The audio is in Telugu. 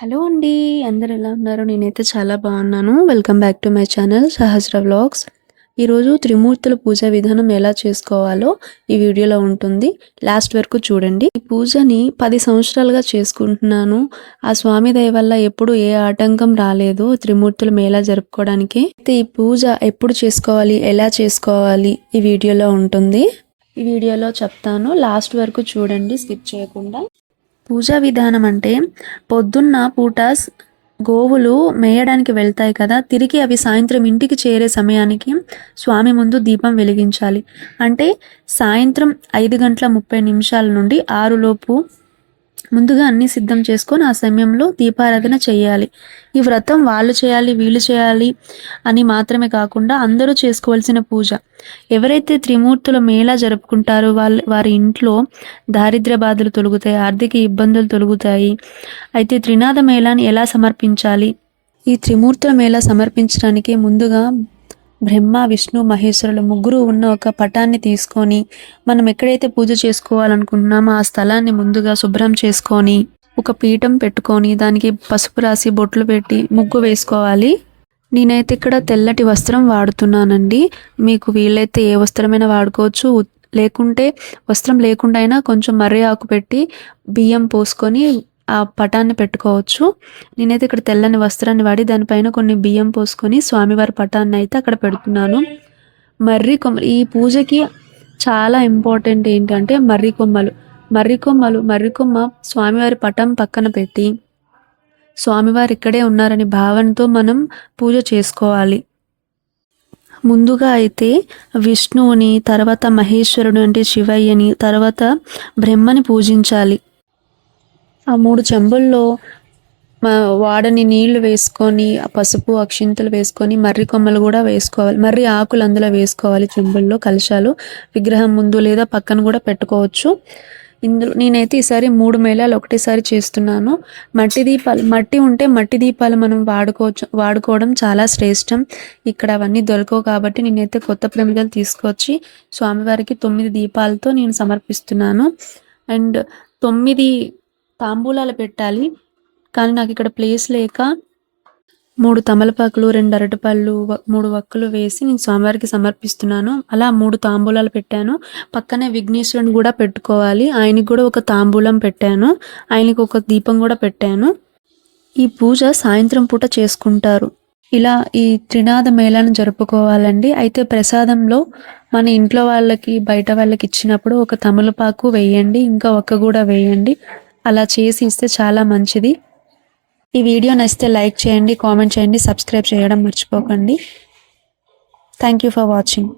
హలో అండి అందరు ఎలా ఉన్నారు? నేనైతే చాలా బాగున్నాను. Welcome back to my channel Sahasra vlogs ఈరోజు త్రిమూర్తుల పూజ విధానం ఎలా చేసుకోవాలో ఈ వీడియోలో ఉంటుంది. లాస్ట్ వరకు చూడండి. ఈ పూజని పది సంవత్సరాలుగా చేసుకుంటున్నాను. ఆ స్వామి దయ వల్ల ఎప్పుడు ఏ ఆటంకం రాలేదు త్రిమూర్తుల మేళా జరుపుకోవడానికి. అయితే ఈ పూజ ఎప్పుడు చేసుకోవాలి ఎలా చేసుకోవాలి ఈ వీడియోలో ఉంటుంది. ఈ వీడియోలో చెప్తాను. లాస్ట్ వరకు చూడండి స్కిప్ చేయకుండా. పూజా విధానం అంటే పొద్దున్న పూట గోవులు మేయడానికి వెళ్తాయి కదా తిరిగి అవి సాయంత్రం ఇంటికి చేరే సమయానికి స్వామి ముందు దీపం వెలిగించాలి. అంటే సాయంత్రం ఐదు గంటల ముప్పై నిమిషాల నుండి ఆరులోపు ముందుగా అన్ని సిద్ధం చేసుకొని ఆ సమయంలో దీపారాధన చేయాలి. ఈ వ్రతం వాళ్ళు చేయాలి వీళ్ళు చేయాలి అని మాత్రమే కాకుండా అందరూ చేసుకోవాల్సిన పూజ. ఎవరైతే త్రిమూర్తుల మేళా జరుపుకుంటారో వాళ్ళ వారి ఇంట్లో దారిద్ర్య బాధలు తొలుగుతాయి ఆర్థిక ఇబ్బందులు తొలుగుతాయి. అయితే త్రినాథ మేళాని ఎలా సమర్పించాలి? ఈ త్రిమూర్తుల మేళా సమర్పించడానికి ముందుగా బ్రహ్మ విష్ణు మహేశ్వరులు ముగ్గురు ఉన్న ఒక పటాన్ని తీసుకొని మనం ఎక్కడైతే పూజ చేసుకోవాలనుకుంటున్నామో ఆ స్థలాన్ని ముందుగా శుభ్రం చేసుకొని ఒక పీఠం పెట్టుకొని దానికి పసుపు రాసి బొట్లు పెట్టి ముగ్గు వేసుకోవాలి. నేనైతే ఇక్కడ తెల్లటి వస్త్రం వాడుతున్నానండి. మీకు వీలైతే ఏ వస్త్రమైనా వాడుకోవచ్చు. లేకుంటే వస్త్రం లేకుండా అయినా కొంచెం మర్రి ఆకు పెట్టి బియ్యం పోసుకొని ఆ పటాన్ని పెట్టుకోవచ్చు. నేనైతే ఇక్కడ తెల్లని వస్త్రాన్ని వాడి దానిపైన కొన్ని బియ్యం పోసుకొని స్వామివారి పటాన్ని అయితే అక్కడ పెడుతున్నాను. మర్రి కొమ్మలు ఈ పూజకి చాలా ఇంపార్టెంట్ ఏంటంటే మర్రి కొమ్మలు. మర్రి కొమ్మలు మర్రి కొమ్మ స్వామివారి పటం పక్కన పెట్టి స్వామివారు ఇక్కడే ఉన్నారని భావనతో మనం పూజ చేసుకోవాలి. ముందుగా అయితే విష్ణువుని తర్వాత మహేశ్వరుడు అంటే శివయ్యని తర్వాత బ్రహ్మని పూజించాలి. ఆ మూడు చెంబుల్లో వాడని నీళ్ళు వేసుకొని పసుపు అక్షింతలు వేసుకొని మర్రి కొమ్మలు కూడా వేసుకోవాలి. మర్రి ఆకులు అందులో వేసుకోవాలి చెంబుల్లో కలశాలు. విగ్రహం ముందు లేదా పక్కన కూడా పెట్టుకోవచ్చు. ఇందులో నేనైతే ఈసారి మూడు మేళాలు ఒకటేసారి చేస్తున్నాను. మట్టి దీపాలు మట్టి ఉంటే మట్టి దీపాలు మనం వాడుకోవచ్చు వాడుకోవడం చాలా శ్రేష్టం. ఇక్కడ అవన్నీ దొరకవు కాబట్టి నేనైతే కొత్త ప్రమిదలు తీసుకొచ్చి స్వామివారికి తొమ్మిది దీపాలతో నేను సమర్పిస్తున్నాను. అండ్ తొమ్మిది తాంబూలాలు పెట్టాలి. కానీ నాకు ఇక్కడ ప్లేస్ లేక మూడు తమలపాకులు రెండు అరటిపళ్ళు మూడు వక్కలు వేసి నేను స్వామివారికి సమర్పిస్తున్నాను. అలా మూడు తాంబూలాలు పెట్టాను. పక్కనే విఘ్నేశ్వరుని కూడా పెట్టుకోవాలి. ఆయనకి కూడా ఒక తాంబూలం పెట్టాను. ఆయనకి ఒక దీపం కూడా పెట్టాను. ఈ పూజ సాయంత్రం పూట చేసుకుంటారు. ఇలా ఈ త్రినాద మేళాను జరుపుకోవాలండి. అయితే ప్రసాదంలో మన ఇంట్లో వాళ్ళకి బయట వాళ్ళకి ఇచ్చినప్పుడు ఒక తమలపాకు వేయండి. ఇంకా ఒక్క కూడా వేయండి. అలా చేసి ఇస్తే చాలా మంచిది. ఈ వీడియో నచ్చితే లైక్ చేయండి కామెంట్ చేయండి సబ్స్క్రైబ్ చేయడం మర్చిపోకండి. Thank you for watching